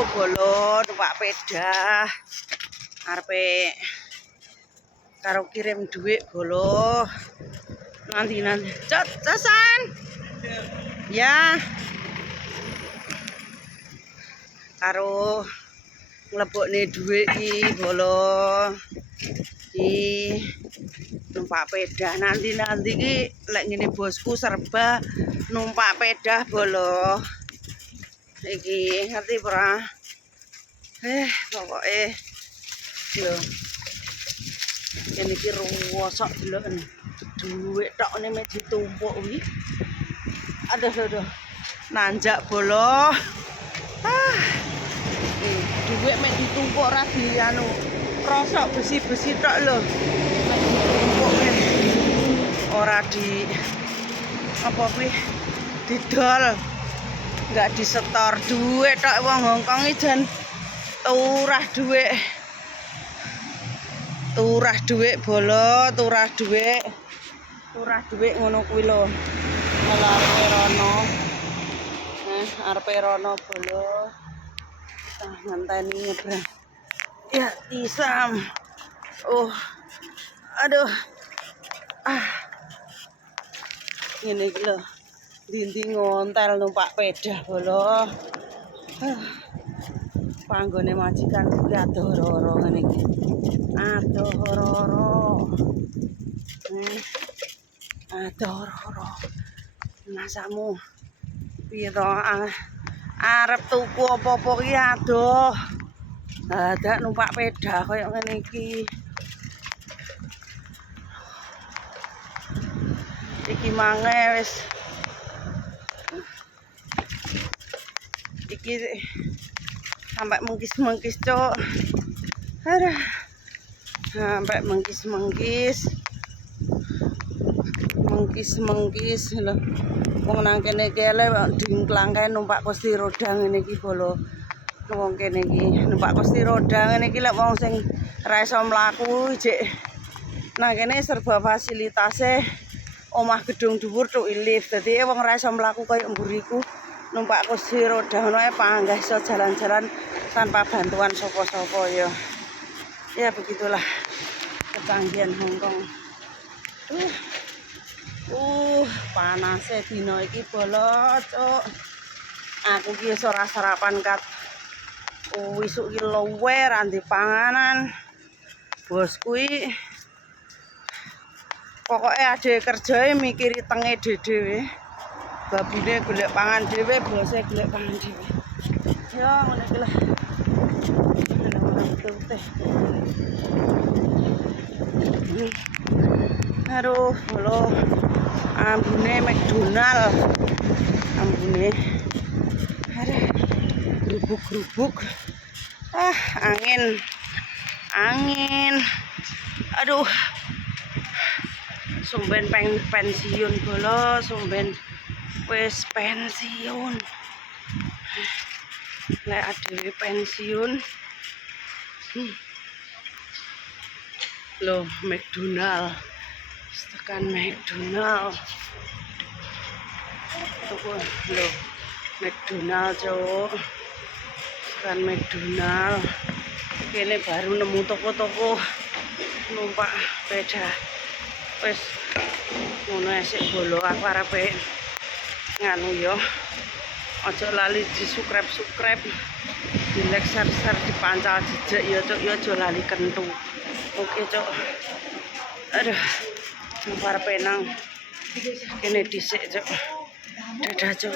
bolo numpak peda arepe karo kirim duit bolo nanti casan ya karo nglebokne duit iki bolo iki numpak peda nanti iki lek ngene bosku serba numpak peda bolo iki ngerti ora pokoke lho kene iki ruwosok delok duit tok ne mek ditumpuk kuwi aduh nanjak bolo duit mek ditumpuk ora di anu rosok besi-besi tok lho mek ditumpuk ora di apa kuwi didol enggak disetor duit tok wong Hongkong iki jan turah duit bolo turah duit ngono kuwi lho arepe rono bolo ngenteni nyebrang ya tisam aduh ngene iki lho ndi ngontel numpak peda bolo panggone majikan kuwi adoh-oro ngene iki adoh-oro masamu piye to arep tuku apa-apa ki adoh dadak numpak peda koyo ngene iki mange wis iki sampai mengkis cok aduh sampai mengkis lho wong nang kene kele dingklangke numpak kursi roda ngene iki bolo wong kene iki numpak kursi roda ngene iki lek wong sing ra iso mlaku jek nang kene serba fasilitase omah gedung dhuwur tuk lift dadi wong ra iso mlaku koyo mburiku numpak kursi roda ngono ae panggah iso jalan-jalan tanpa bantuan sapa-sapa ya begitulah kecanggihan Hongkong panase dina iki bolo cuk aku ki wis ora sarapan kat isuk ki luwe ra ndek panganan bosku iki pokoke ade kerjae mikiri tenge dhewe babine golek pangan dhewe bose golek pangan dhewe ya ngene iki lah aduh bolo ambune McDonald ambune aduh grubuk angin aduh sumben pensiun bolo sumben wis pensiun lek adewe pensiun loh McDonald tekan McDonald tuku loh McDonald cuk tekan McDonald kene baru nemu toko-toko numpak peda wis ngono esuk bolo aku arepe nganu yo aja lali di subscribe di like share dipancal jejak ya cuk ya aja lali kentu oke cuk aduh arepe nang kene dhisik cuk dadah cuk